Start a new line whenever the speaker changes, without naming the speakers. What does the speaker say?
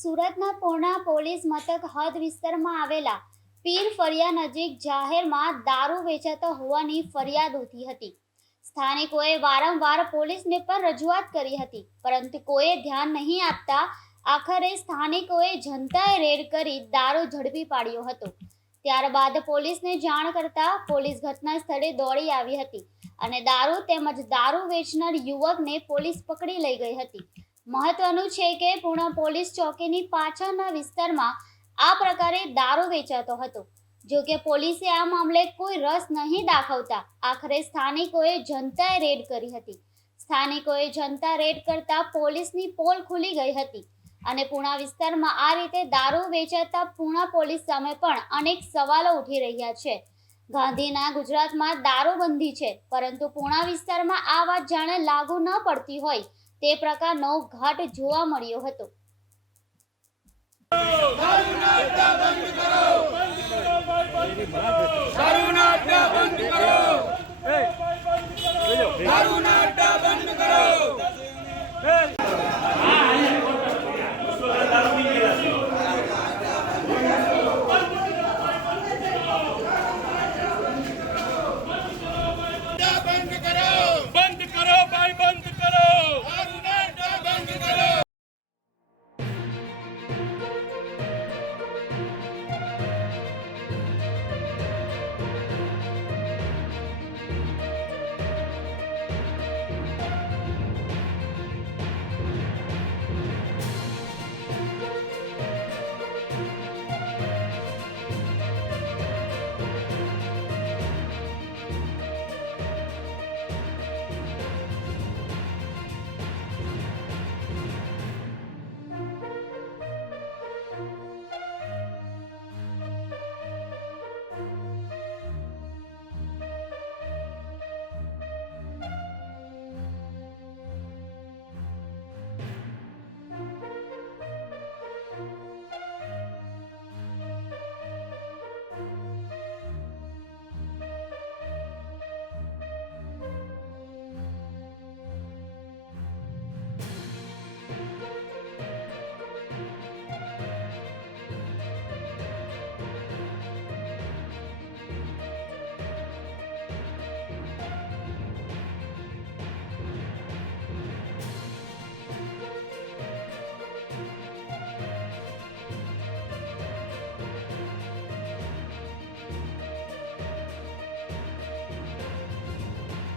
સુરતના પૂર્ણા પોલીસ મથક હદ વિસ્તારમાં આવેલા પીર ફરિયા નજીક જાહેરમાં દારૂ વેચાતો હોવાની ફરિયાદ ઉઠી હતી. સ્થાનિકોએ વારંવાર પોલીસને પણ રજૂઆત કરી હતી, પરંતુ કોઈએ ધ્યાન નહીં આપતા આખરે સ્થાનિકોએ જનતાએ રેડ કરી દારૂ ઝડપી પાડ્યો હતો. ત્યારબાદ પોલીસને જાણ કરતા પોલીસ ઘટના સ્થળે દોડી આવી હતી અને દારૂ તેમજ દારૂ વેચનાર યુવકને પોલીસ પકડી લઈ ગઈ હતી. મહત્વનું છે કે પૂણા પોલીસ ચોકીની પાછળના વિસ્તારમાં આ પ્રકારે દારૂ વેચાતો હતો. જો કે પોલીસે આ મામલે કોઈ રસ નહીં દાખવતા આખરે સ્થાનિકોએ જનતાએ રેડ કરી હતી. સ્થાનિકોએ જનતા રેડ કરતા પોલીસની પોલ ખુલી ગઈ હતી અને પૂણા વિસ્તારમાં આ રીતે દારૂ વેચાતા પૂણા પોલીસ સામે પણ અનેક સવાલો ઉઠી રહ્યા છે. ગાંધીના ગુજરાતમાં દારૂબંધી છે, પરંતુ પૂણા વિસ્તારમાં આ વાત જાણે લાગુ ન પડતી હોય તે પ્રકારનો ઘાટ જોવા મળ્યો હતો.
કરો.